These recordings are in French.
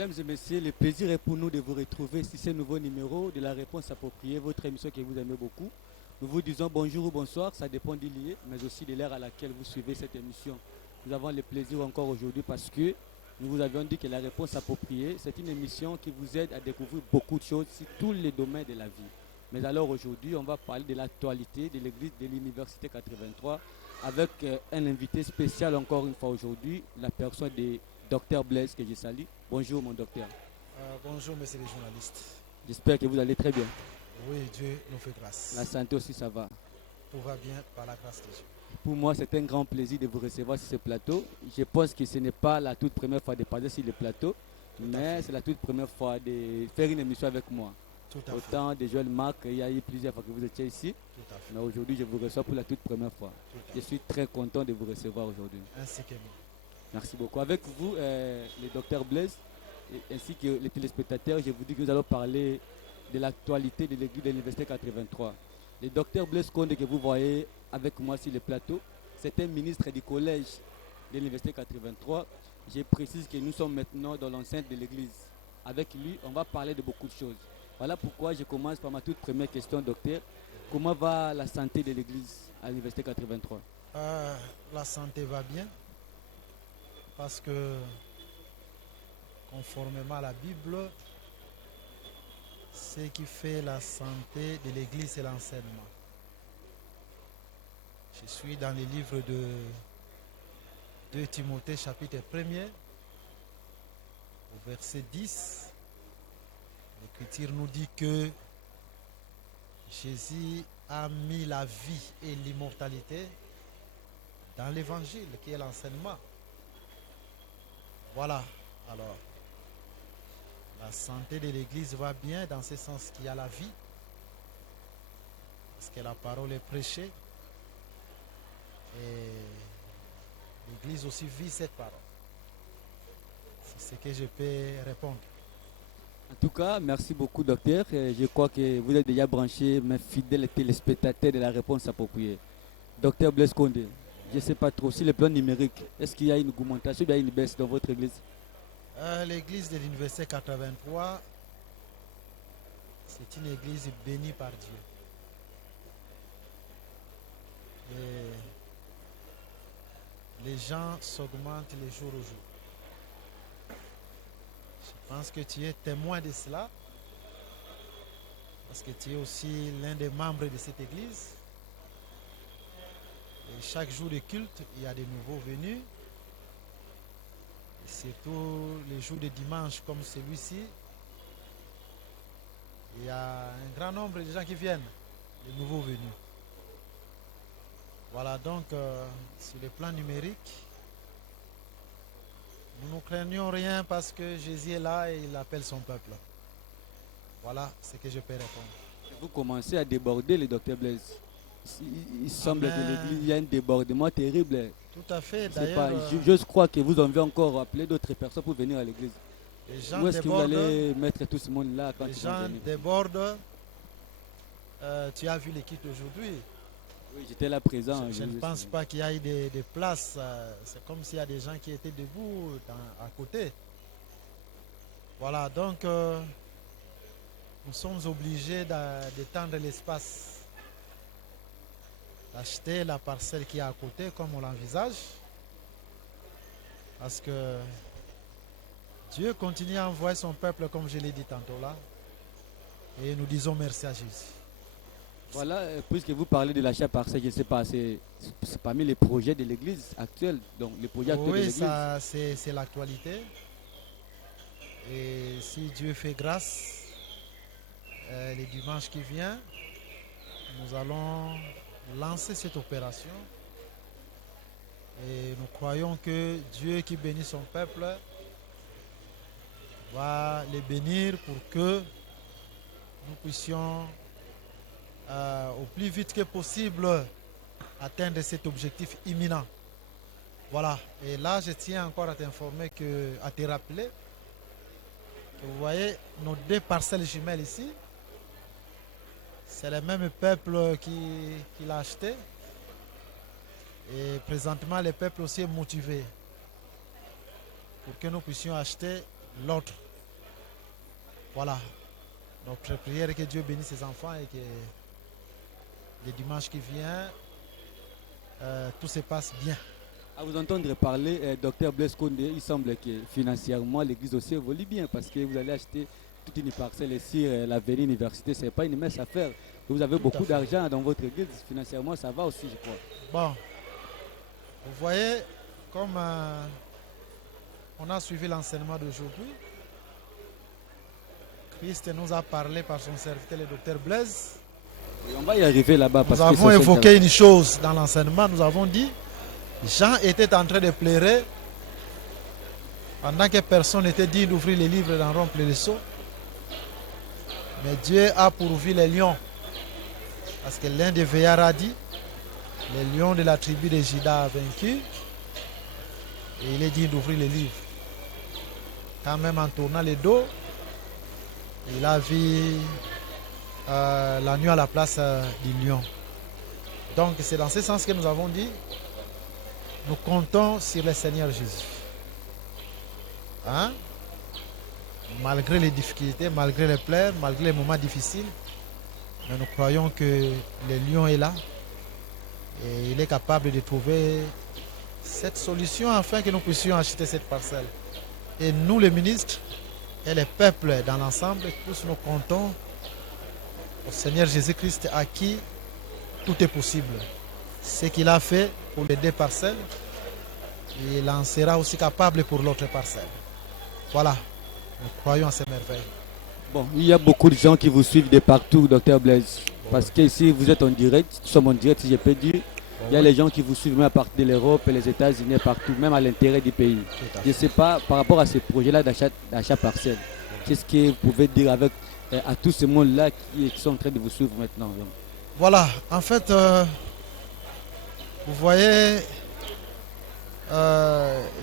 Mesdames et messieurs, le plaisir est pour nous de vous retrouver sur ce nouveau numéro de la réponse appropriée, votre émission que vous aimez beaucoup. Nous vous disons bonjour ou bonsoir, ça dépend du lieu, mais aussi de l'heure à laquelle vous suivez cette émission. Nous avons le plaisir encore aujourd'hui parce que nous vous avions dit que la réponse appropriée, c'est une émission qui vous aide à découvrir beaucoup de choses sur tous les domaines de la vie. Mais alors aujourd'hui, on va parler de l'actualité de l'église de l'Université 83 avec un invité spécial encore une fois aujourd'hui, la personne de Dr Blaise que je salue. Bonjour mon docteur. Bonjour, messieurs les journalistes. J'espère que vous allez très bien. Oui, Dieu nous fait grâce. La santé aussi, ça va. Tout va bien par la grâce de Dieu. Pour moi, c'est un grand plaisir de vous recevoir sur ce plateau. Je pense que ce n'est pas la toute première fois de passer sur le plateau, mais c'est la toute première fois de faire une émission avec moi. Tout à fait. Autant de Joël Marc, il y a eu plusieurs fois que vous étiez ici, Tout à fait. mais aujourd'hui, je vous reçois pour la toute première fois. Tout à Je fait. suis très content de vous recevoir aujourd'hui. Ainsi que nous. Merci beaucoup. Avec vous, le docteur Blaise, ainsi que les téléspectateurs, je vous dis que nous allons parler de l'actualité de l'église de l'Université 83. Le docteur Blaise Condé que vous voyez avec moi sur le plateau, c'est un ministre du collège de l'Université 83. Je précise que nous sommes maintenant dans l'enceinte de l'église. Avec lui, on va parler de beaucoup de choses. Voilà pourquoi je commence par ma toute première question, docteur. Comment va la santé de l'église à l'Université 83? La santé va bien parce que, conformément à la Bible, ce qui fait la santé de l'Église, c'est l'enseignement. Je suis dans les livres de 2 Timothée, chapitre 1er, au verset 10. L'Écriture nous dit que Jésus a mis la vie et l'immortalité dans l'Évangile, qui est l'enseignement. Voilà, alors, la santé de l'Église va bien dans ce sens qu'il y a la vie, parce que la parole est prêchée, et l'Église aussi vit cette parole. C'est ce que je peux répondre. En tout cas, merci beaucoup, docteur. Je crois que vous êtes déjà branché, mes fidèles téléspectateurs de la réponse appropriée. Docteur Blaise Condé, je ne sais pas trop, sur le plan numérique, est-ce qu'il y a une augmentation, il y a une baisse dans votre église? L'église de l'Université 83, c'est une église bénie par Dieu. Et les gens s'augmentent les jours au jour. Je pense que tu es témoin de cela, parce que tu es aussi l'un des membres de cette église. Et chaque jour de culte, il y a des nouveaux venus. Et surtout les jours de dimanche comme celui-ci, il y a un grand nombre de gens qui viennent, les nouveaux venus. Voilà, donc sur le plan numérique, nous ne craignons rien parce que Jésus est là et il appelle son peuple. Voilà ce que je peux répondre. Vous commencez à déborder, le docteur Blaise. Il semble que Amen. l'église, il y a un débordement terrible. Tout à fait, Je sais pas, d'ailleurs, je crois que vous en avez encore appelé d'autres personnes pour venir à l'église. les gens Où est-ce que vous débordent. allez mettre tout ce monde là quand Les ils vont gens venir? débordent. Tu as vu l'équipe aujourd'hui. Oui, j'étais là présent. Je ne pense pas qu'il y ait des places. C'est comme s'il y a des gens qui étaient debout à côté. Voilà, donc nous sommes obligés d'étendre l'espace, d'acheter la parcelle qui est à côté comme on l'envisage. Parce que Dieu continue à envoyer son peuple comme je l'ai dit tantôt là. Et nous disons merci à Jésus. Voilà, puisque vous parlez de l'achat parcelle, je ne sais pas, c'est parmi les projets de l'église actuelle. Donc, les projets actuels de Oui, l'église. ça c'est l'actualité. Et si Dieu fait grâce, les dimanches qui vient, nous allons lancer cette opération. Et nous croyons que Dieu qui bénit son peuple va les bénir pour que nous puissions au plus vite que possible atteindre cet objectif imminent. Voilà. Et là, je tiens encore à t'informer à te rappeler que vous voyez nos 2 parcelles jumelles ici. C'est le même peuple qui l'a acheté. Et présentement, le peuple aussi est motivé pour que nous puissions acheter l'autre Voilà. Notre prière est que Dieu bénisse ses enfants et que le dimanche qui vient, tout se passe bien. À vous entendre parler, docteur Blaise Condé, il semble que financièrement l'église aussi évolue bien parce que vous allez acheter toute une parcelle ici, l'avenue université, ce n'est pas une mince affaire. Vous avez Tout beaucoup à fait. d'argent dans votre église, financièrement ça va aussi, je crois. Bon, vous voyez, comme on a suivi l'enseignement d'aujourd'hui, Christ nous a parlé par son serviteur, le docteur Blaise. Et on va y arriver là-bas parce Nous que avons c'est évoqué une chose dans l'enseignement, nous avons dit, Jean était en train de pleurer pendant que personne n'était digne d'ouvrir les livres et d'en rompre les seaux. Mais Dieu a pourvu les lions. Parce que l'un des veillards a dit, les lions de la tribu de Juda a vaincu. Et il est digne d'ouvrir les livres. Quand même en tournant le dos, il a vu l'agneau à la place du lion. Donc c'est dans ce sens que nous avons dit, nous comptons sur le Seigneur Jésus. Hein? Malgré les difficultés, malgré les pleurs, malgré les moments difficiles, mais nous croyons que le lion est là et il est capable de trouver cette solution afin que nous puissions acheter cette parcelle. Et nous, les ministres et les peuples dans l'ensemble, tous nous comptons au Seigneur Jésus-Christ à qui tout est possible. Ce qu'il a fait pour les 2 parcelles, il en sera aussi capable pour l'autre parcelle. Voilà, nous croyons à ces merveilles. Bon, il y a beaucoup de gens qui vous suivent de partout, docteur Blaise. Parce que ici, vous êtes en direct, nous sommes en direct, si je peux dire. Il y a les gens qui vous suivent même à partir de l'Europe et les États-Unis, partout, même à l'intérieur du pays. Je ne sais pas, par rapport à ces projets-là d'achat parcelle, qu'est-ce que vous pouvez dire avec, à tout ce monde-là qui sont en train de vous suivre maintenant? Voilà, en fait, vous voyez,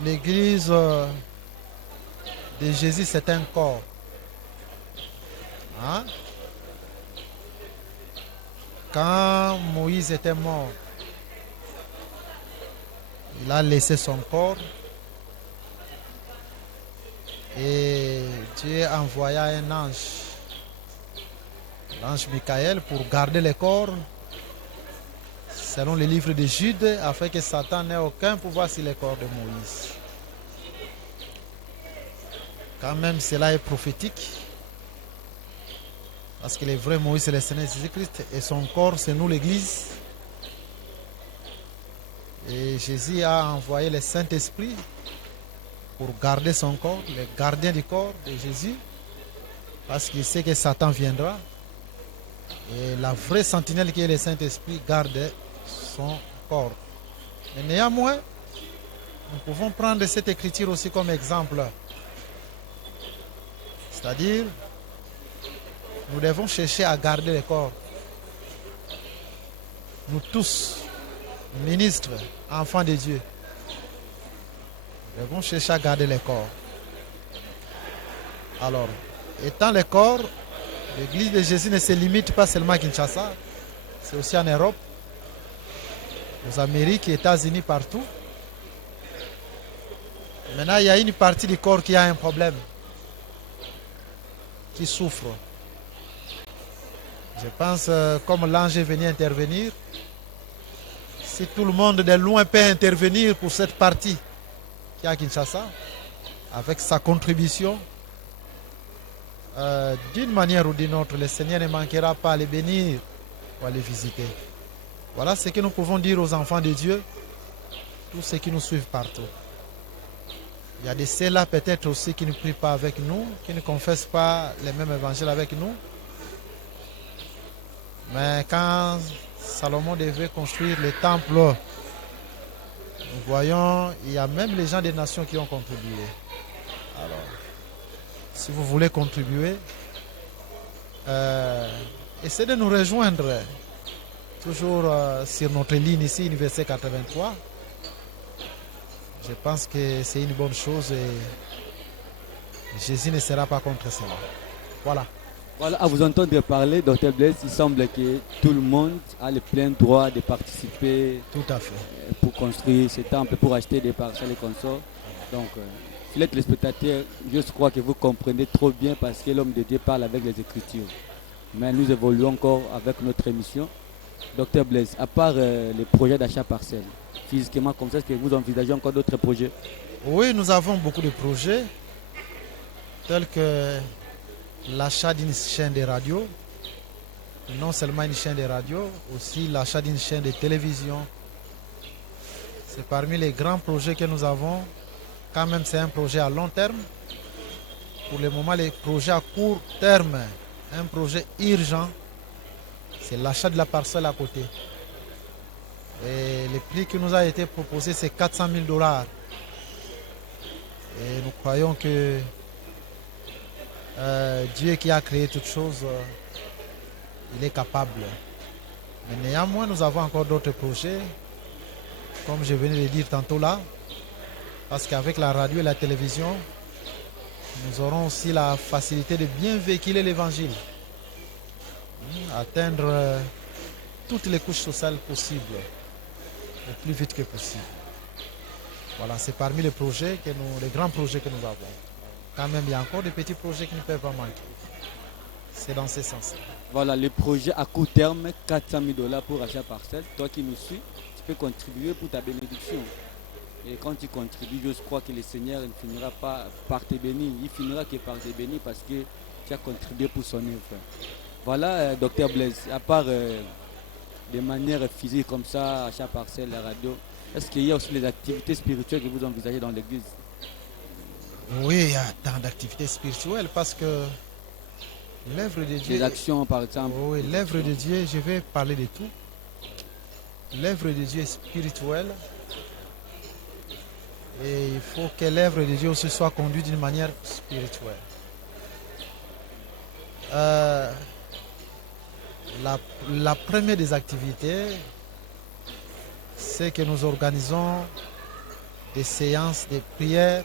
l'église de Jésus, c'est un corps. Hein? Quand Moïse était mort, il a laissé son corps et Dieu envoya un ange, l'ange Michael, pour garder le corps selon le livre de Jude, afin que Satan n'ait aucun pouvoir sur le corps de Moïse. Quand même, cela est prophétique, parce que le vrai Moïse, c'est le Seigneur Jésus-Christ, et son corps, c'est nous, l'Église. Et Jésus a envoyé le Saint-Esprit pour garder son corps, le gardien du corps de Jésus, parce qu'il sait que Satan viendra. Et la vraie sentinelle qui est le Saint-Esprit garde son corps. Mais néanmoins, nous pouvons prendre cette écriture aussi comme exemple. C'est-à-dire, nous devons chercher à garder le corps. Nous tous, ministres, enfants de Dieu, nous devons chercher à garder le corps. Alors, étant le corps, l'église de Jésus ne se limite pas seulement à Kinshasa, c'est aussi en Europe, aux Amériques, aux États-Unis, partout. Maintenant, il y a une partie du corps qui a un problème, qui souffre. Je pense, comme l'ange est venu intervenir, si tout le monde de loin peut intervenir pour cette partie qui est à Kinshasa, avec sa contribution, d'une manière ou d'une autre, le Seigneur ne manquera pas à les bénir ou à les visiter. Voilà ce que nous pouvons dire aux enfants de Dieu, tous ceux qui nous suivent partout. Il y a de ceux-là peut-être aussi qui ne prient pas avec nous, qui ne confessent pas les mêmes évangiles avec nous. Mais quand Salomon devait construire le temple, nous voyons, il y a même les gens des nations qui ont contribué. Alors, si vous voulez contribuer, essayez de nous rejoindre. Toujours sur notre ligne ici, Université 83. Je pense que c'est une bonne chose et Jésus ne sera pas contre cela. Voilà. Voilà, à vous entendre parler, docteur Blaise, il semble que tout le monde a le plein droit de participer Tout à fait. pour construire ce temple, pour acheter des parcelles et consorts. Donc, Les téléspectateurs, je crois que vous comprenez trop bien parce que l'homme de Dieu parle avec les Écritures. Mais nous évoluons encore avec notre émission. Docteur Blaise, à part les projets d'achat parcelle, physiquement comme ça, est-ce que vous envisagez encore d'autres projets? Oui, nous avons beaucoup de projets, tels que l'achat d'une chaîne de radio, non seulement une chaîne de radio, aussi l'achat d'une chaîne de télévision. C'est parmi les grands projets que nous avons. Quand même, c'est un projet à long terme. Pour le moment, les projets à court terme, un projet urgent, c'est l'achat de la parcelle à côté. Et le prix qui nous a été proposé, c'est 400 000 $. Et nous croyons que Dieu qui a créé toutes choses, il est capable. Mais néanmoins, nous avons encore d'autres projets, comme je venais de dire tantôt là, parce qu'avec la radio et la télévision, nous aurons aussi la facilité de bien véhiculer l'évangile, atteindre toutes les couches sociales possibles, le plus vite que possible. Voilà, c'est parmi les projets les grands projets que nous avons. Quand même, il y a encore des petits projets qui ne peuvent pas manquer. C'est dans ce sens. Voilà, les projets à court terme, 400 000 $ pour achat parcelle. Toi qui me suis, tu peux contribuer pour ta bénédiction. Et quand tu contribues, je crois que le Seigneur ne finira pas par te bénir. Il finira que par te bénir parce que tu as contribué pour son œuvre. Voilà, docteur Blaise, à part de manière physique comme ça, achat parcelle, la radio, est-ce qu'il y a aussi des activités spirituelles que vous envisagez dans l'église? Oui, il y a tant d'activités spirituelles parce que l'œuvre de Dieu... Des actions par exemple? Oui, l'œuvre de Dieu, je vais parler de tout. L'œuvre de Dieu est spirituelle. Et il faut que l'œuvre de Dieu aussi soit conduite d'une manière spirituelle. La première des activités, c'est que nous organisons des séances de prière,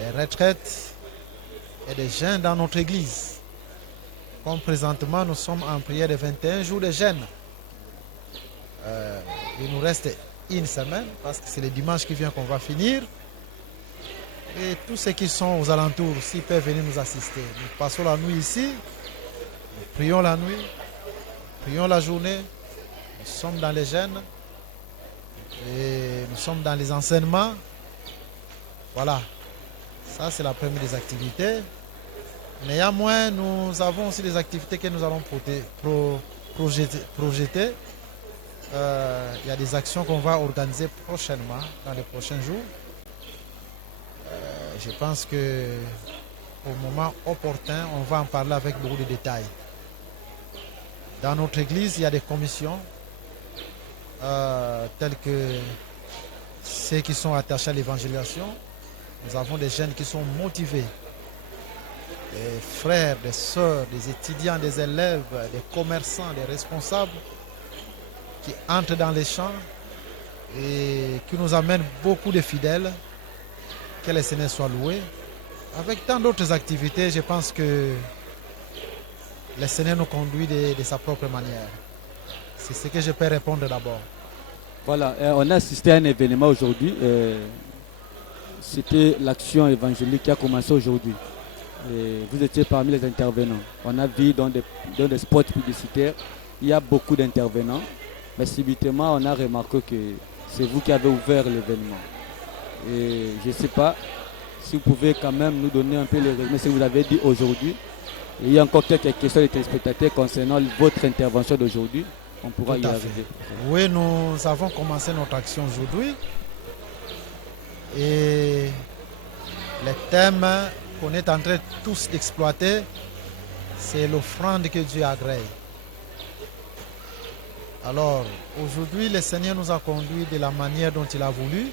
des retraites et des jeûnes dans notre église. Comme présentement, nous sommes en prière de 21 jours de jeûne. Il nous reste une semaine parce que c'est le dimanche qui vient qu'on va finir. Et tous ceux qui sont aux alentours, s'ils peuvent venir nous assister. Nous passons la nuit ici, nous prions la nuit, prions la journée, nous sommes dans les jeûnes et nous sommes dans les enseignements. Voilà, ça c'est la première des activités. Néanmoins, nous avons aussi des activités que nous allons projeter. Il y a des actions qu'on va organiser prochainement, dans les prochains jours. Je pense qu'au moment opportun, on va en parler avec beaucoup de détails. Dans notre église, il y a des commissions telles que ceux qui sont attachés à l'évangélisation. Nous avons des jeunes qui sont motivés, des frères, des sœurs, des étudiants, des élèves, des commerçants, des responsables qui entrent dans les champs et qui nous amènent beaucoup de fidèles. Que le Seigneur soit loué. Avec tant d'autres activités, je pense que le Seigneur nous conduit de sa propre manière. C'est ce que je peux répondre d'abord. Voilà, on a assisté à un événement aujourd'hui. C'était l'action évangélique qui a commencé aujourd'hui. Vous étiez parmi les intervenants. On a vu dans des spots publicitaires, il y a beaucoup d'intervenants. Mais subitement, on a remarqué que c'est vous qui avez ouvert l'événement. Et je ne sais pas si vous pouvez quand même nous donner un peu le résumé de ce que vous avez dit aujourd'hui. Il y a encore quelques questions des téléspectateurs concernant votre intervention d'aujourd'hui. On pourra y arriver. Oui, nous avons commencé notre action aujourd'hui. Et le thème qu'on est en train tous d'exploiter, c'est l'offrande que Dieu agrée. Alors, aujourd'hui, le Seigneur nous a conduits de la manière dont il a voulu.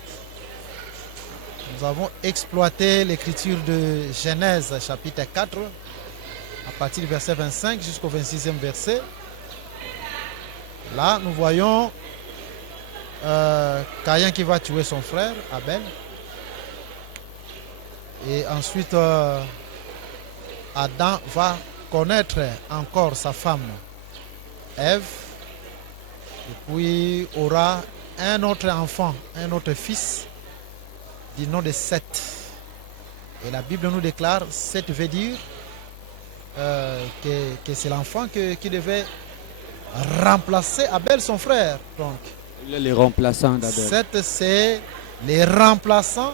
Nous avons exploité l'écriture de Genèse, chapitre 4, à partir du verset 25 jusqu'au 26e verset. Là, nous voyons Caïn qui va tuer son frère, Abel. Et ensuite, Adam va connaître encore sa femme, Ève. Et puis aura un autre enfant, un autre fils, du nom de Seth. Et la Bible nous déclare, Seth veut dire que c'est l'enfant qui devait remplacer Abel, son frère. Donc, les remplaçants d'Abel. Seth, c'est les remplaçants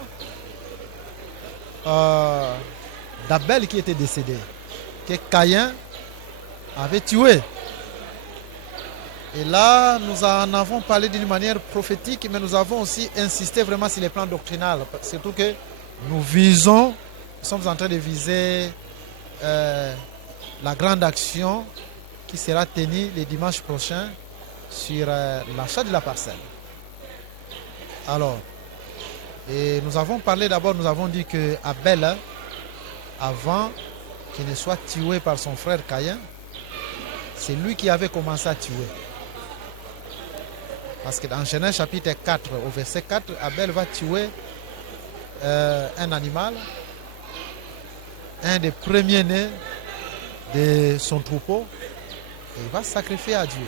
d'Abel qui était décédé, que Caïn avait tué. Et là, nous en avons parlé d'une manière prophétique, mais nous avons aussi insisté vraiment sur les plans doctrinal. Surtout que nous sommes en train de viser la grande action qui sera tenue le dimanche prochain sur l'achat de la parcelle. Alors, et nous avons parlé d'abord, nous avons dit que Abel, avant qu'il ne soit tué par son frère Caïn, c'est lui qui avait commencé à tuer. Parce que dans Genèse chapitre 4, au verset 4, Abel va tuer un animal, un des premiers-nés de son troupeau, et il va sacrifier à Dieu.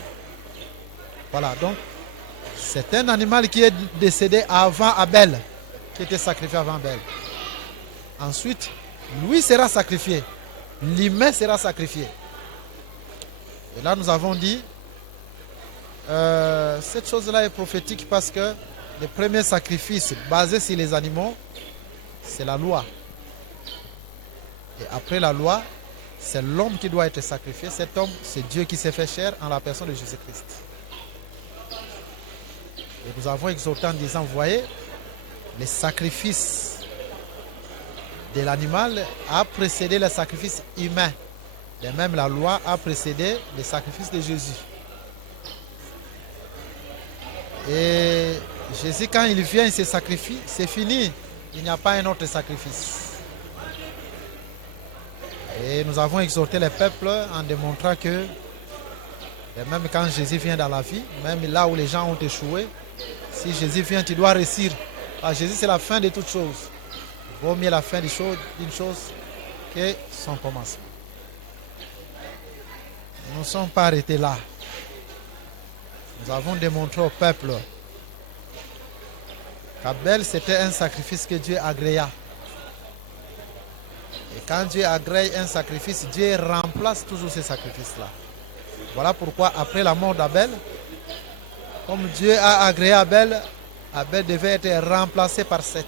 Voilà, donc c'est un animal qui est décédé avant Abel, qui était sacrifié avant Abel. Ensuite, lui sera sacrifié, l'humain sera sacrifié. Et là, nous avons dit, cette chose-là est prophétique parce que le premier sacrifice basé sur les animaux, c'est la loi. Et après la loi, c'est l'homme qui doit être sacrifié. Cet homme, c'est Dieu qui s'est fait chair en la personne de Jésus-Christ. Et nous avons exhorté en disant, vous voyez, les sacrifices de l'animal a précédé le sacrifice humain. Et même la loi a précédé le sacrifice de Jésus. Et Jésus, quand il vient, il se sacrifie, c'est fini. Il n'y a pas un autre sacrifice. Et nous avons exhorté les peuples en démontrant que même quand Jésus vient dans la vie, même là où les gens ont échoué, si Jésus vient, tu dois réussir. Alors Jésus, c'est la fin de toutes choses. Il vaut mieux la fin d'une chose que son commencement. Nous ne sommes pas arrêtés là. Nous avons démontré au peuple qu'Abel, c'était un sacrifice que Dieu agréa. Et quand Dieu agrée un sacrifice, Dieu remplace toujours ces sacrifices-là. Voilà pourquoi après la mort d'Abel, comme Dieu a agréé Abel, Abel devait être remplacé par Seth.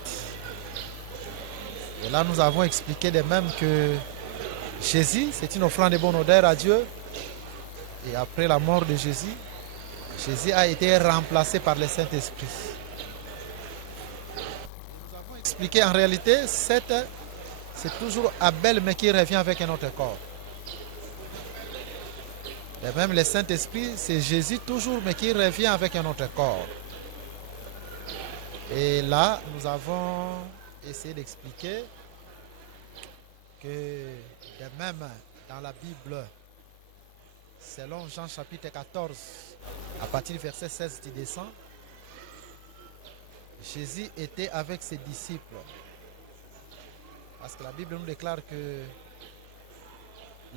Et là, nous avons expliqué de même que Jésus, c'est une offrande de bonne odeur à Dieu. Et après la mort de Jésus, Jésus a été remplacé par le Saint-Esprit. Nous avons expliqué en réalité, Seth, c'est toujours Abel, mais qui revient avec un autre corps. Et même le Saint-Esprit, c'est Jésus toujours, mais qui revient avec un autre corps. Et là, nous avons essayé d'expliquer que, de même dans la Bible, selon Jean chapitre 14, à partir du verset 16 qui descend, Jésus était avec ses disciples. Parce que la Bible nous déclare que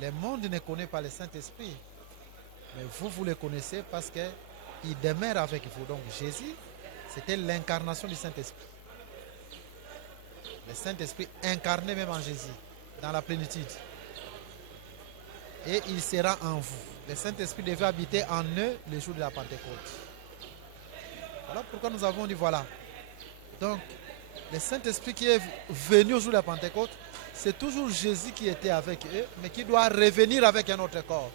le monde ne connaît pas le Saint-Esprit. Mais vous le connaissez parce qu'il demeure avec vous. Donc Jésus, c'était l'incarnation du Saint-Esprit. Le Saint-Esprit incarné même en Jésus, dans la plénitude. Et il sera en vous. Le Saint-Esprit devait habiter en eux le jour de la Pentecôte. Voilà pourquoi nous avons dit voilà. Donc, le Saint-Esprit qui est venu au jour de la Pentecôte, c'est toujours Jésus qui était avec eux, mais qui doit revenir avec un autre corps.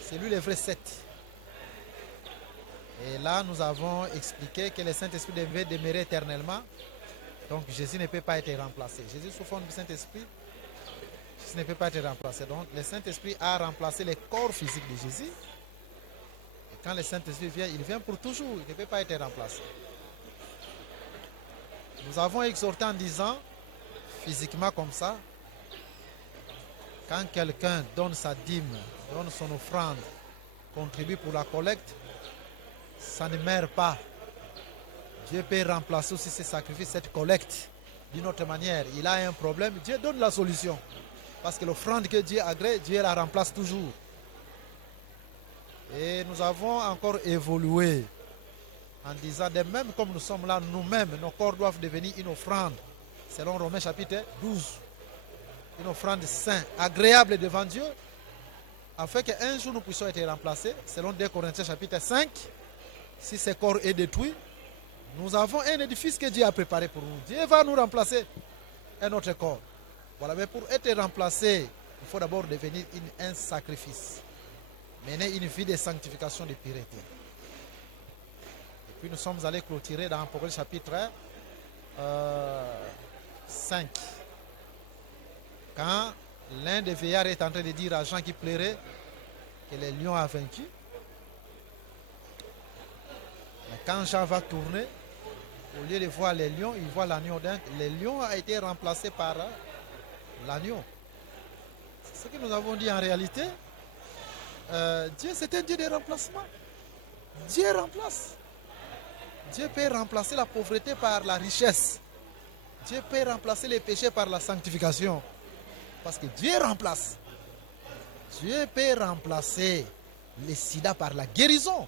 C'est lui le vrai Seth. Et là, nous avons expliqué que le Saint-Esprit devait demeurer éternellement. Donc, Jésus ne peut pas être remplacé. Jésus, sous forme du Saint-Esprit, Jésus ne peut pas être remplacé. Donc, le Saint-Esprit a remplacé le corps physique de Jésus. Et quand le Saint-Esprit vient, il vient pour toujours. Il ne peut pas être remplacé. Nous avons exhorté en disant, physiquement comme ça, quand quelqu'un donne sa dîme, donne son offrande, contribue pour la collecte, ça ne meurt pas. Dieu peut remplacer aussi ces sacrifices, cette collecte, d'une autre manière. Il a un problème, Dieu donne la solution. Parce que l'offrande que Dieu agrée, Dieu la remplace toujours. Et nous avons encore évolué en disant de même comme nous sommes là, nous-mêmes, nos corps doivent devenir une offrande, selon Romains chapitre 12. Une offrande sainte, agréable devant Dieu, afin qu'un jour nous puissions être remplacés, selon 2 Corinthiens chapitre 5. Si ce corps est détruit, nous avons un édifice que Dieu a préparé pour nous. Dieu va nous remplacer un autre corps. Voilà, mais pour être remplacé, il faut d'abord devenir un sacrifice. Mener une vie de sanctification, de pureté. Et puis nous sommes allés clôturer dans Apocalypse chapitre 5. Quand l'un des vieillards est en train de dire à Jean qui pleurait que le lion a vaincu. Mais quand Jean va tourner, au lieu de voir les lions, il voit l'agneau. Le lion a été remplacé par l'agneau. C'est ce que nous avons dit en réalité. Dieu, c'est un Dieu de remplacement. Dieu remplace. Dieu peut remplacer la pauvreté par la richesse. Dieu peut remplacer les péchés par la sanctification. Parce que Dieu remplace. Dieu peut remplacer les sida par la guérison.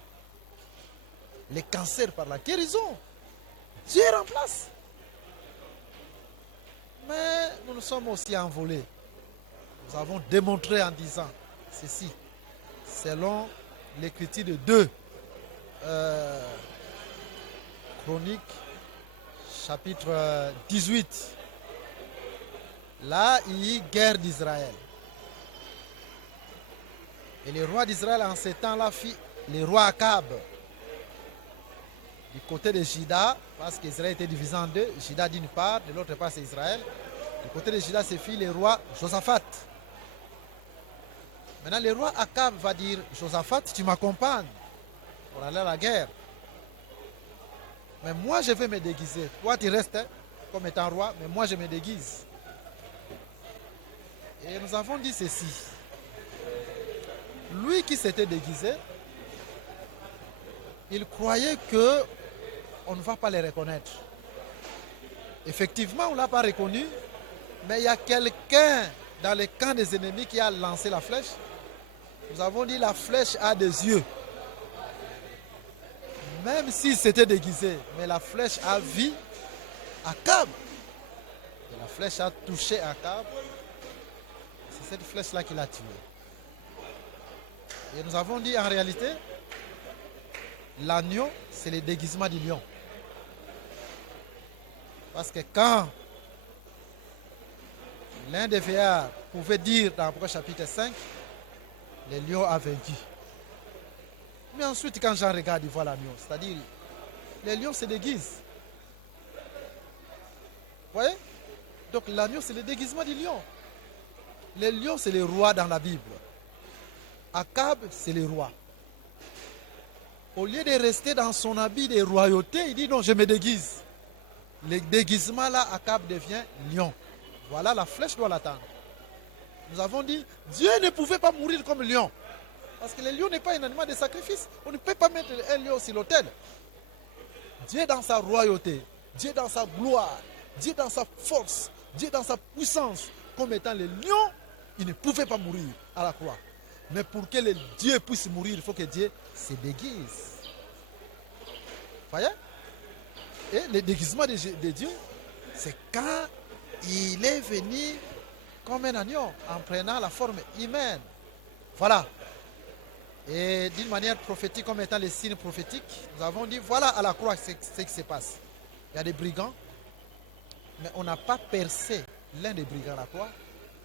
Les cancers par la guérison. Dieu remplace. Mais nous nous sommes aussi envolés. Nous avons démontré en disant ceci. Selon l'écriture de 2 Chroniques, chapitre 18. Là, il y a guerre d'Israël. Et le roi d'Israël en ces temps-là fit le roi Akab. Du côté de Juda, parce qu'Israël était divisé en deux, Juda d'une part, de l'autre part c'est Israël. Du côté de Juda, c'est fit le roi Josaphat. Maintenant, le roi Akab va dire, Josaphat, tu m'accompagnes pour aller à la guerre. Mais moi, je vais me déguiser. Toi, tu restes comme étant roi, mais moi, je me déguise. Et nous avons dit ceci. Lui qui s'était déguisé, il croyait que on ne va pas les reconnaître. Effectivement, on ne l'a pas reconnu, mais il y a quelqu'un dans le camp des ennemis qui a lancé la flèche. Nous avons dit la flèche a des yeux. Même s'il s'était déguisé, mais la flèche a vu Akab. Et la flèche a touché Akab. C'est cette flèche-là qui l'a tué. Et nous avons dit en réalité, l'agneau, c'est le déguisement du lion. Parce que quand l'un des vieillards pouvait dire dans Apocalypse chapitre 5, le lion a vaincu. Mais ensuite, quand Jean regarde, il voit l'agneau. C'est-à-dire, les lions se déguisent. Vous voyez? Donc l'agneau, c'est le déguisement du lion. Le lion, c'est le roi dans la Bible. Akab, c'est le roi. Au lieu de rester dans son habit de royauté, il dit non, je me déguise. Le déguisement là, Akab devient lion. Voilà, la flèche doit l'attendre. Nous avons dit, Dieu ne pouvait pas mourir comme lion. Parce que le lion n'est pas un animal de sacrifice. On ne peut pas mettre un lion sur l'autel. Dieu dans sa royauté, Dieu dans sa gloire, Dieu dans sa force, Dieu dans sa puissance, comme étant le lion, il ne pouvait pas mourir à la croix. Mais pour que le Dieu puisse mourir, il faut que Dieu se déguise. Voyez? Et le déguisement de Dieu, c'est quand il est venu comme un agneau, en prenant la forme humaine. Voilà. Et d'une manière prophétique, comme étant les signes prophétiques, nous avons dit, voilà à la croix ce qui se passe. Il y a des brigands, mais on n'a pas percé l'un des brigands à la croix.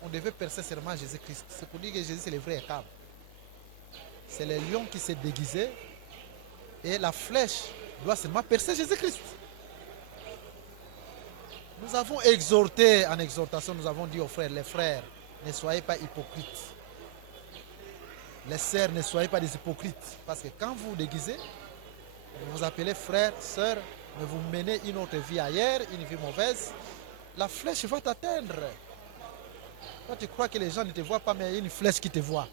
On devait percer seulement Jésus-Christ. C'est pour dire que Jésus, c'est le vrai Akab. C'est le lion qui s'est déguisé et la flèche doit seulement percer Jésus-Christ. Nous avons exhorté, en exhortation, nous avons dit aux frères, les frères, ne soyez pas hypocrites. Les sœurs, ne soyez pas des hypocrites. Parce que quand vous vous déguisez, vous vous appelez frères, sœurs, mais vous menez une autre vie ailleurs, une vie mauvaise, la flèche va t'atteindre. Toi, tu crois que les gens ne te voient pas, mais il y a une flèche qui te voit.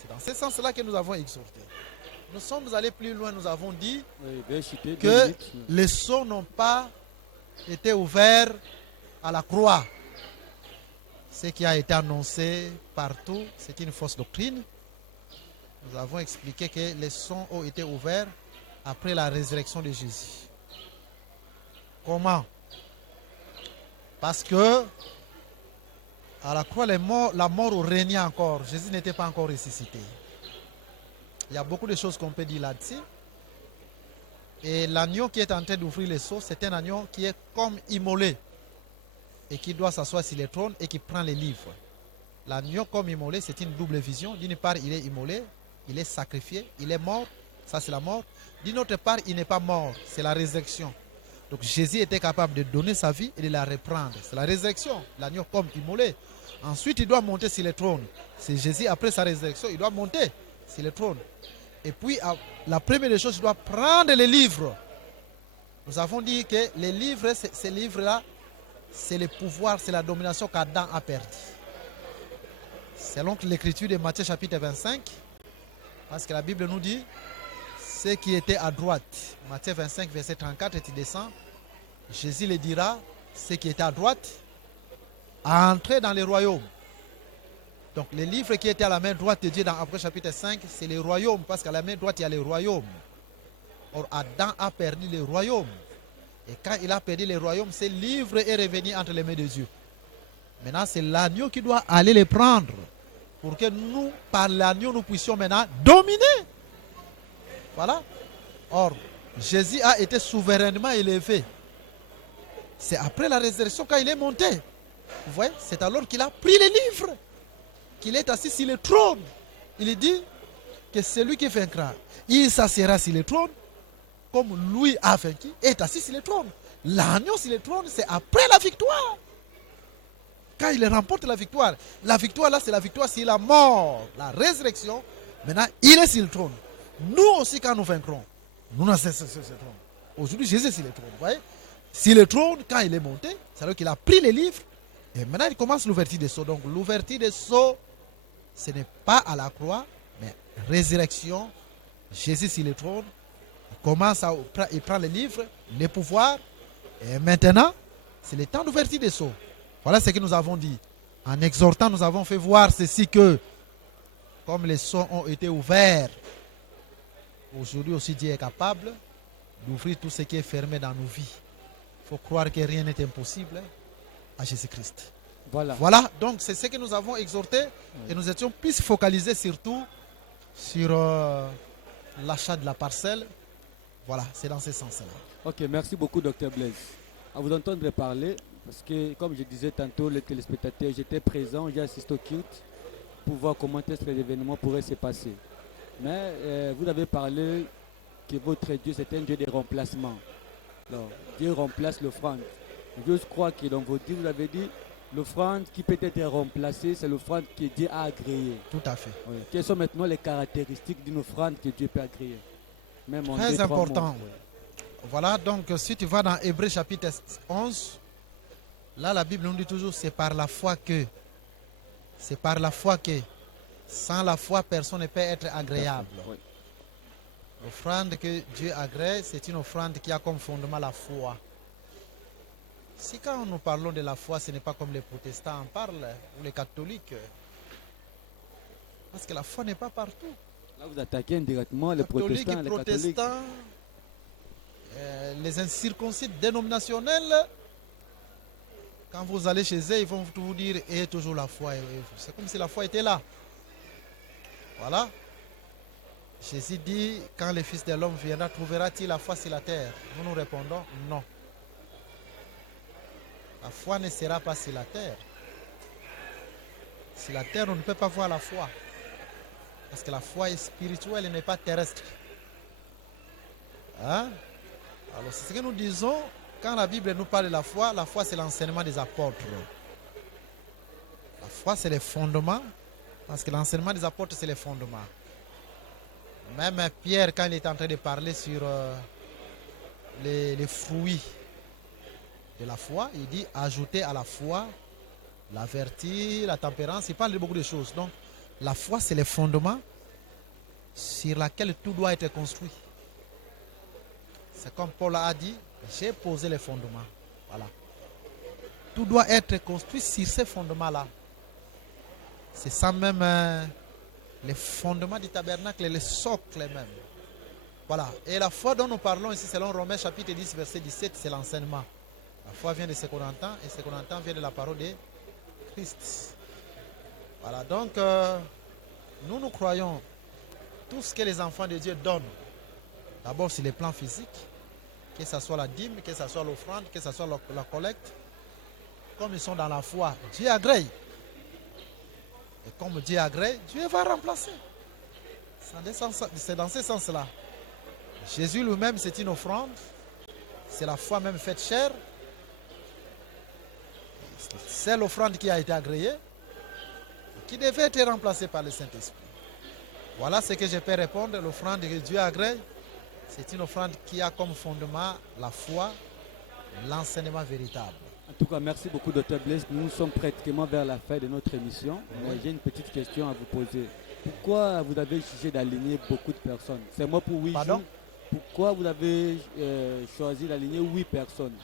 C'est dans ce sens-là que nous avons exhorté. Nous sommes allés plus loin, nous avons dit que les sceaux n'ont pas été ouverts à la croix. Ce qui a été annoncé partout, c'est une fausse doctrine. Nous avons expliqué que les sceaux ont été ouverts après la résurrection de Jésus. Comment? Parce que à la croix, la mort régnait encore. Jésus n'était pas encore ressuscité. Il y a beaucoup de choses qu'on peut dire là-dessus. Et l'agneau qui est en train d'ouvrir les sceaux, c'est un agneau qui est comme immolé et qui doit s'asseoir sur le trône et qui prend les livres. L'agneau comme immolé, c'est une double vision. D'une part, il est immolé, il est sacrifié, il est mort, ça c'est la mort. D'une autre part, il n'est pas mort, c'est la résurrection. Donc Jésus était capable de donner sa vie et de la reprendre. C'est la résurrection, l'agneau comme immolé. Ensuite, il doit monter sur le trône. C'est Jésus, après sa résurrection, il doit monter sur le trône. Et puis, la première des choses, il doit prendre les livres. Nous avons dit que les livres, ces livres-là, c'est le pouvoir, c'est la domination qu'Adam a perdu. Selon l'écriture de Matthieu chapitre 25, parce que la Bible nous dit, ce qui était à droite, Matthieu 25, verset 34, et tu descends, Jésus le dira, ce qui était à droite, à entrer dans les royaumes. Donc les livres qui étaient à la main droite de Dieu dans Apocalypse chapitre 5, c'est les royaumes, parce qu'à la main droite, il y a les royaumes. Or, Adam a perdu les royaumes. Et quand il a perdu les royaumes, ce livre est revenu entre les mains de Dieu. Maintenant, c'est l'agneau qui doit aller les prendre pour que nous, par l'agneau, nous puissions maintenant dominer. Voilà. Or, Jésus a été souverainement élevé. C'est après la résurrection quand il est monté. Vous voyez, c'est alors qu'il a pris les livres, qu'il est assis sur le trône. Il dit que celui qui vaincra, il s'assiera sur le trône, comme lui a vaincu, est assis sur le trône. L'agneau sur le trône, c'est après la victoire. Quand il remporte la victoire là, c'est la victoire sur la mort, la résurrection. Maintenant, il est sur le trône. Nous aussi, quand nous vaincrons, nous n'avons cessé sur ce trône. Aujourd'hui, Jésus est sur le trône. Vous voyez? Sur le trône, quand il est monté, c'est-à-dire qu'il a pris les livres, et maintenant il commence l'ouverture des sceaux. Donc l'ouverture des sceaux, ce n'est pas à la croix, mais résurrection. Jésus sur le trône, il prend les livres, les pouvoirs, et maintenant, c'est le temps d'ouverture des sceaux. Voilà ce que nous avons dit. En exhortant, nous avons fait voir ceci que, comme les sceaux ont été ouverts, aujourd'hui aussi Dieu est capable d'ouvrir tout ce qui est fermé dans nos vies. Il faut croire que rien n'est impossible à Jésus-Christ. Voilà, donc c'est ce que nous avons exhorté et nous étions plus focalisés surtout sur l'achat de la parcelle. Voilà, c'est dans ce sens-là. Ok, merci beaucoup, Dr Blaise. À vous entendre parler, parce que comme je disais tantôt, les téléspectateurs, j'étais présent, j'ai assisté au culte pour voir comment est-ce que l'événement pourrait se passer. Mais vous avez parlé que votre Dieu, c'est un Dieu de remplacement. Alors, Dieu remplace l'offrande. Je crois que dans vos dires, vous avez dit l'offrande qui peut être remplacée, c'est l'offrande que Dieu a agréée. Tout à fait. Oui. Quelles sont maintenant les caractéristiques d'une offrande que Dieu peut agréer? Même en Très important. Mots, oui. Voilà, donc si tu vas dans Hébreux chapitre 11, là la Bible nous dit toujours c'est par la foi que. C'est par la foi que. Sans la foi, personne ne peut être agréable. Oui. L'offrande que Dieu agrée, c'est une offrande qui a comme fondement la foi. Si quand nous parlons de la foi, ce n'est pas comme les protestants en parlent, ou les catholiques. Parce que la foi n'est pas partout. Là, vous attaquez indirectement les protestants, les catholiques. Les incirconcis dénominationnels, quand vous allez chez eux, ils vont vous dire, et toujours la foi. C'est comme si la foi était là. Voilà. Jésus dit, quand le Fils de l'homme viendra, trouvera-t-il la foi sur la terre? Nous nous répondons, non. La foi ne sera pas sur la terre. Sur la terre, on ne peut pas voir la foi. Parce que la foi est spirituelle et n'est pas terrestre. Hein? Alors, c'est ce que nous disons, quand la Bible nous parle de la foi c'est l'enseignement des apôtres. La foi, c'est les fondements, parce que l'enseignement des apôtres, c'est les fondements. Même Pierre, quand il est en train de parler sur les fruits de la foi, il dit ajouter à la foi la vertu, la tempérance, il parle de beaucoup de choses. Donc, la foi, c'est les fondements sur lesquels tout doit être construit. C'est comme Paul a dit, j'ai posé les fondements. Voilà. Tout doit être construit sur ces fondements-là. C'est ça même les fondements du tabernacle, les socles même. Voilà. Et la foi dont nous parlons ici, selon Romains chapitre 10, verset 17, c'est l'enseignement. La foi vient de ce qu'on entend et ce qu'on entend vient de la parole de Christ. Voilà. Donc, nous croyons tout ce que les enfants de Dieu donnent. D'abord sur les plans physiques, que ce soit la dîme, que ce soit l'offrande, que ce soit la collecte. Comme ils sont dans la foi, Dieu agrée. Et comme Dieu agrée, Dieu va remplacer. C'est dans ce sens-là. Jésus lui-même, c'est une offrande. C'est la foi même faite chair. C'est l'offrande qui a été agréée, qui devait être remplacée par le Saint-Esprit. Voilà ce que je peux répondre. L'offrande que Dieu agrée, c'est une offrande qui a comme fondement la foi, l'enseignement véritable. En tout cas, merci beaucoup, Dr Blaise. Nous sommes pratiquement vers la fin de notre émission. Oui. J'ai une petite question à vous poser. Pourquoi vous avez jugé d'aligner beaucoup de personnes? C'est moi pour 8 Pardon? jours. Pourquoi vous avez choisi d'aligner 8 personnes?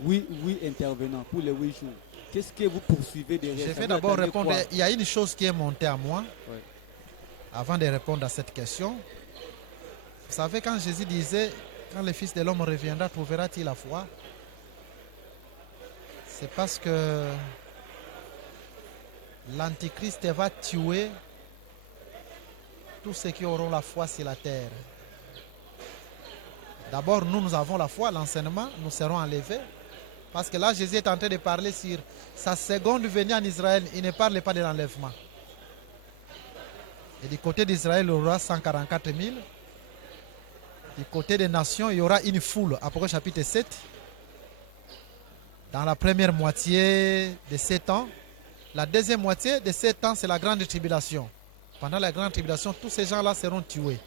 8 intervenants pour les 8 jours. Qu'est-ce que vous poursuivez derrière? Je Ça vais vous d'abord attendez répondre. quoi? Il y a une chose qui est montée à moi Ouais. avant de répondre à cette question. Vous savez, quand Jésus disait, quand le Fils de l'homme reviendra, trouvera-t-il la foi? C'est parce que l'Antichrist va tuer tous ceux qui auront la foi sur la terre. D'abord, nous avons la foi, l'enseignement, nous serons enlevés. Parce que là, Jésus est en train de parler sur sa seconde venue en Israël. Il ne parle pas de l'enlèvement. Et du côté d'Israël, il y aura 144 000. Du côté des nations, il y aura une foule. Apocalypse chapitre 7. Dans la première moitié de 7 ans. La deuxième moitié de 7 ans, c'est la grande tribulation. Pendant la grande tribulation, tous ces gens-là seront tués.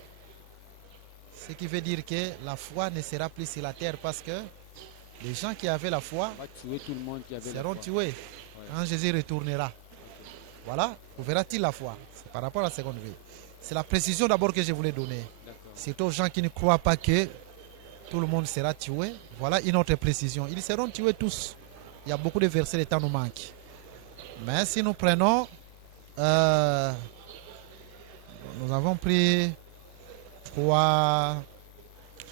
Ce qui veut dire que la foi ne sera plus sur la terre parce que les gens qui avaient la foi On va tuer tout le monde qui avait la seront foi. tués quand Jésus retournera. Voilà, verra-t-il la foi? C'est par rapport à la seconde vie. C'est la précision d'abord que je voulais donner. D'accord. Surtout aux gens qui ne croient pas que tout le monde sera tué. Voilà une autre précision. Ils seront tués tous. Il y a beaucoup de versets, le temps nous manque. Mais si nous prenons, nous avons pris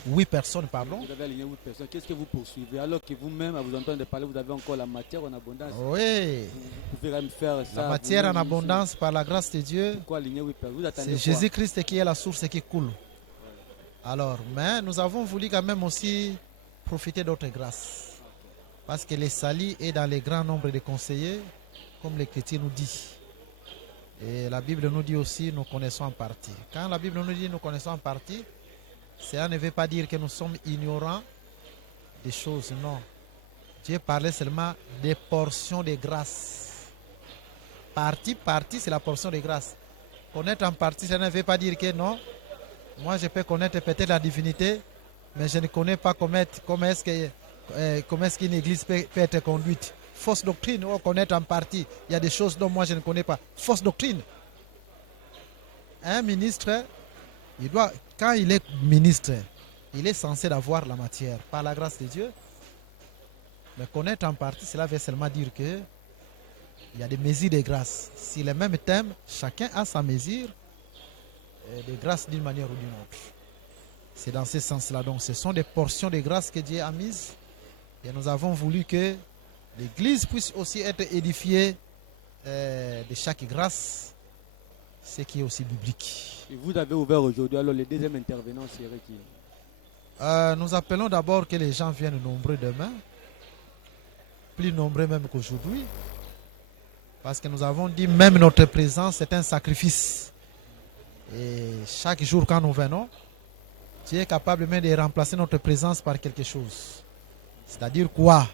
8 personnes, pardon. Vous avez aligné 8 personnes. Qu'est-ce que vous poursuivez? Alors que vous-même, à vous entendre parler, vous avez encore la matière en abondance. Oui, Vous pouvez même faire ça. la matière en vous-même ici. abondance par la grâce de Dieu. Pourquoi aligner 8 personnes? Vous attendez C'est quoi? Jésus-Christ qui est la source qui coule. Alors, mais nous avons voulu quand même aussi profiter d'autres grâces. Parce que le salut est dans les grands nombres de conseillers, comme l'Écriture nous dit. Et la Bible nous dit aussi, nous connaissons en partie. Quand la Bible nous dit nous connaissons en partie, cela ne veut pas dire que nous sommes ignorants des choses, non. Dieu parlait seulement des portions de grâce. Partie, c'est la portion de grâce. Connaître en partie, ça ne veut pas dire que non. Moi, je peux connaître peut-être la divinité, mais je ne connais pas comment est-ce qu'une église peut être conduite. Fausse doctrine, ou connaître en partie. Il y a des choses dont moi je ne connais pas. Fausse doctrine. Un ministre, quand il est ministre, il est censé avoir la matière par la grâce de Dieu. Mais connaître en partie, cela veut seulement dire que il y a des mesures de grâce. Si le même thème, chacun a sa mesure de grâce d'une manière ou d'une autre. C'est dans ce sens-là. Donc, ce sont des portions de grâce que Dieu a mises. Et nous avons voulu que l'Église puisse aussi être édifiée de chaque grâce, ce qui est aussi biblique. Et vous avez ouvert aujourd'hui, alors les deuxièmes intervenants seraient qui? Nous appelons d'abord que les gens viennent nombreux demain, plus nombreux même qu'aujourd'hui, parce que nous avons dit même notre présence c'est un sacrifice. Et chaque jour quand nous venons, Dieu est capable même de remplacer notre présence par quelque chose. C'est-à-dire quoi?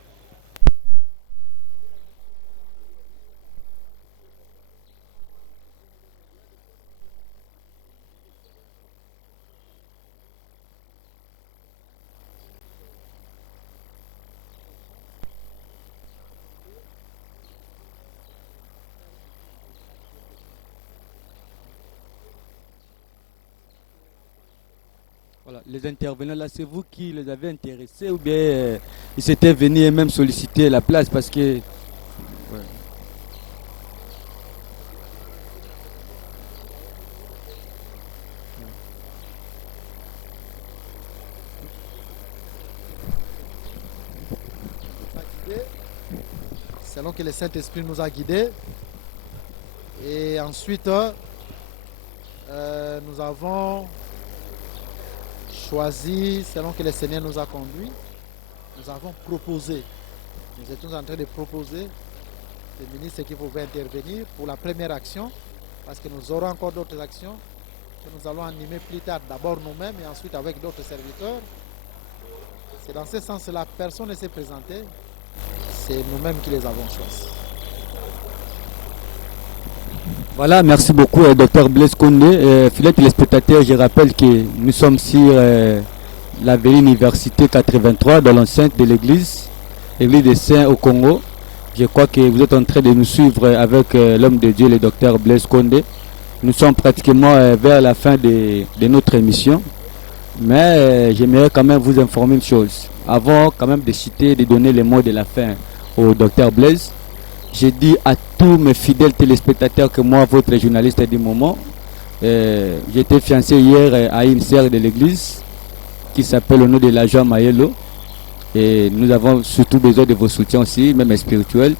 Voilà, les intervenants là, c'est vous qui les avez intéressés ou bien ils s'étaient venus et même solliciter la place parce que... Ouais. selon que le Saint-Esprit nous a guidés. Et ensuite, nous avons choisi, selon que le Seigneur nous a conduits, nous avons proposé. Nous étions en train de proposer les ministres qui pouvaient intervenir pour la première action, parce que nous aurons encore d'autres actions que nous allons animer plus tard, d'abord nous-mêmes et ensuite avec d'autres serviteurs. C'est dans ce sens-là, personne ne s'est présenté, c'est nous-mêmes qui les avons choisis. Voilà, merci beaucoup, Dr Blaise Condé. Fidèles téléspectateurs, je rappelle que nous sommes sur l'avenue Université 83 dans l'enceinte de l'église des Saints au Congo. Je crois que vous êtes en train de nous suivre avec l'homme de Dieu, le Dr Blaise Condé. Nous sommes pratiquement vers la fin de notre émission. Mais j'aimerais quand même vous informer une chose. Avant quand même de citer, de donner les mots de la fin au Dr Blaise, j'ai dit à tous mes fidèles téléspectateurs que moi, votre journaliste du moment, j'étais fiancé hier à une sœur de l'église qui s'appelle au nom de la Joie Mayelo. Et nous avons surtout besoin de vos soutiens aussi, même spirituels,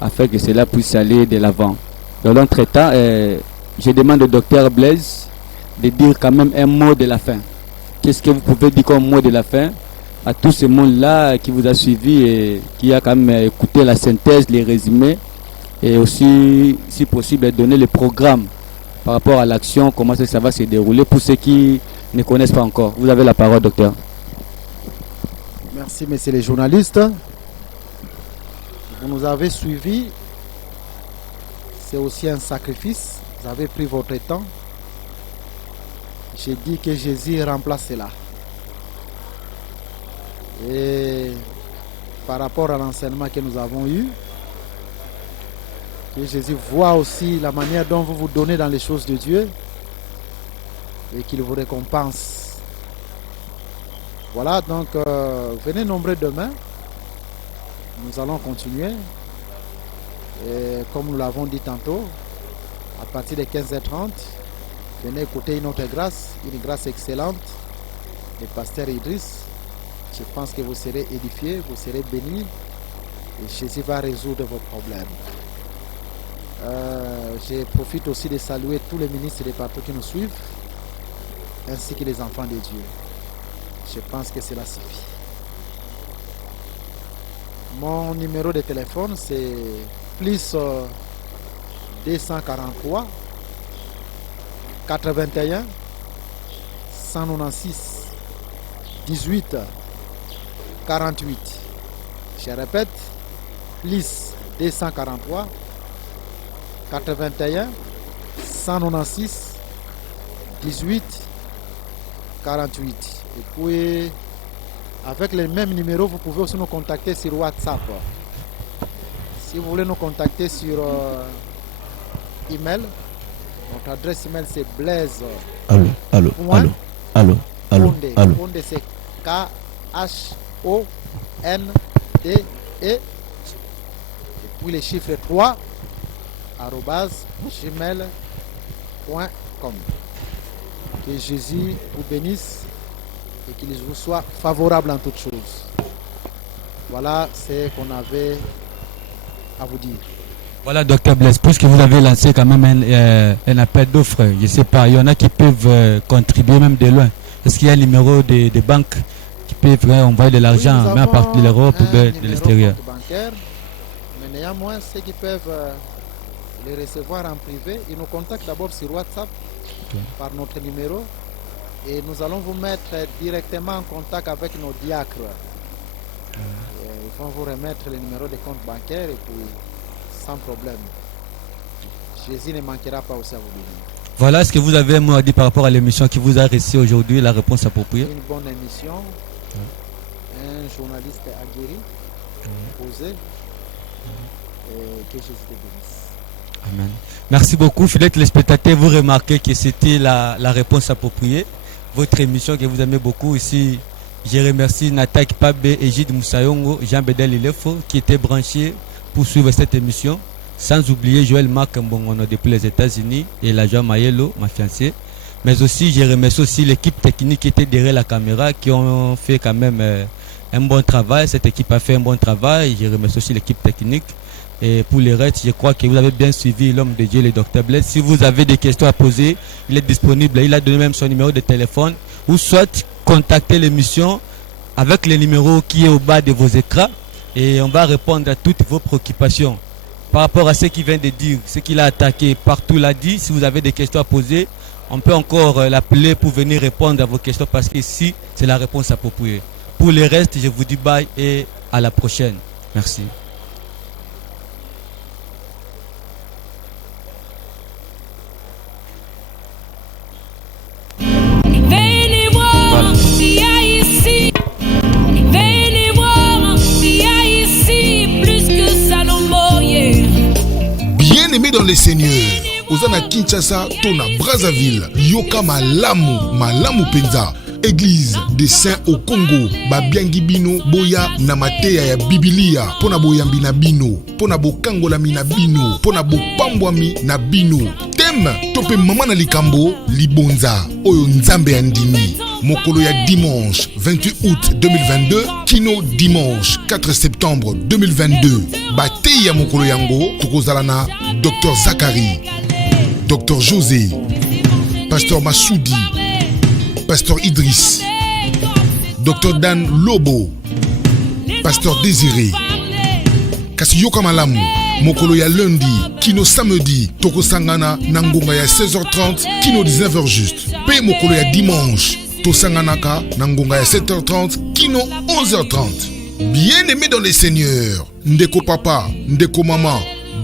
afin que cela puisse aller de l'avant. Dans l'entretemps, je demande au Dr Blaise de dire quand même un mot de la fin. Qu'est-ce que vous pouvez dire comme mot de la fin à tout ce monde-là qui vous a suivi et qui a quand même écouté la synthèse, les résumés et aussi, si possible, donner le programme par rapport à l'action, comment ça va se dérouler pour ceux qui ne connaissent pas encore. Vous avez la parole, docteur. Merci, messieurs les journalistes. Vous nous avez suivis. C'est aussi un sacrifice. Vous avez pris votre temps. J'ai dit que Jésus remplace cela. Et par rapport à l'enseignement que nous avons eu, que Jésus voit aussi la manière dont vous vous donnez dans les choses de Dieu et qu'il vous récompense. Voilà, donc venez nombreux demain. Nous allons continuer. Et comme nous l'avons dit tantôt, à partir de 15h30, venez écouter une autre grâce, une grâce excellente, le pasteur Idriss. Je pense que vous serez édifiés, vous serez bénis et Jésus va résoudre vos problèmes. Je profite aussi de saluer tous les ministres de partout qui nous suivent, ainsi que les enfants de Dieu. Je pense que cela suffit. Mon numéro de téléphone, c'est plus 243 81 196 18 48. Je répète, plus 243 81 196 18 48. Et puis, avec le même numéro, vous pouvez aussi nous contacter sur WhatsApp. Si vous voulez nous contacter sur email, notre adresse email c'est Blaise. Allô. Condé, c'est KHONDE. Et puis le chiffre 3 @gmail.com. Que Jésus vous bénisse et qu'il vous soit favorable en toutes choses. Voilà ce qu'on avait à vous dire. Voilà, docteur Blaise, puisque vous avez lancé quand même un appel d'offres, je ne sais pas, il y en a qui peuvent contribuer même de loin. Est-ce qu'il y a un numéro de banque qui peuvent envoyer de l'argent, même à partir de l'Europe ou de l'extérieur? Bancaire, mais néanmoins, ceux qui peuvent les recevoir en privé, ils nous contactent d'abord sur WhatsApp par notre numéro et nous allons vous mettre directement en contact avec nos diacres. Ils vont vous remettre le numéro de compte bancaire et puis sans problème. Jésus ne manquera pas aussi à vous bénir. Voilà ce que vous avez moi dit par rapport à l'émission qui vous a reçu aujourd'hui, la réponse appropriée. Une bonne émission, un journaliste aguerri, posé, et que Jésus te bénisse. Amen. Merci beaucoup, fidèles téléspectateurs. Vous remarquez que c'était la réponse appropriée. Votre émission que vous aimez beaucoup ici. Je remercie Natak Pabé, Egide Moussayongo, Jean Bedel Ilefo qui étaient branchés pour suivre cette émission. Sans oublier Joël Marc Mbongono depuis les États-Unis et la Joie Mayelo, ma fiancée. Mais aussi, je remercie aussi l'équipe technique qui était derrière la caméra, qui ont fait quand même un bon travail. Cette équipe a fait un bon travail. Je remercie aussi l'équipe technique. Et pour les restes, je crois que vous avez bien suivi l'homme de Dieu, le docteur Blaise. Si vous avez des questions à poser, il est disponible. Il a donné même son numéro de téléphone. Ou soit contacter l'émission avec le numéro qui est au bas de vos écrans. Et on va répondre à toutes vos préoccupations. Par rapport à ce qu'il vient de dire, ce qu'il a attaqué, partout l'a dit. Si vous avez des questions à poser, on peut encore l'appeler pour venir répondre à vos questions parce qu'ici, c'est la réponse appropriée. Pour les restes, je vous dis bye et à la prochaine. Merci. Bien-aimé dans les seigneurs, Ozana Kinshasa, Tona Brazzaville, Yoka Malamu Penza, Église des Saints au Congo, Babiangi Bino, Boya Namateya ya Bibilia, Pona Boyambi na Bino, Pona Bokangola na Bino, Pona Bopambwami na Bino. Thème, Tope Mama na Likambo, Libonza, Oyo Nzambe Andimi. Mokolo ya dimanche 28 août 2022, Kino dimanche 4 septembre 2022. Bate ya Mokolo Yango, Tokozalana, Dr Zakari, Dr José, Pasteur Massoudi, Pasteur Idriss, Dr Dan Lobo, Pasteur Désiré. Kasi Yoka Malamu, Mokolo ya lundi, Kino samedi, Toko Sangana, Nangonga ya 16h30, Kino 19h juste. Pe Mokolo ya dimanche, Tosanganaka, Nangonga ya 7h30, Kino 11h30. Bien-aimé dans les seigneurs, Ndeko papa, Ndeko maman,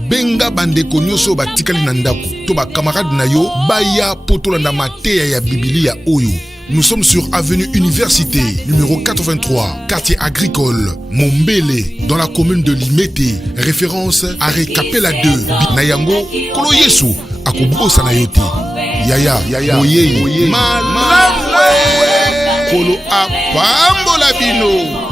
benga bandeko nyoso batikali na ndako, to ba camarade na yo, baya potolanda mateya ya Bibilia oyo. Nous sommes sur avenue Université, numéro 83, quartier agricole, Mombele, dans la commune de Limete. Référence à Recapela 2, Nayango, Kolo Yesu, Akobosa Nayote. Yaya, Moye, Malamwe, Kolo Apambola Bino.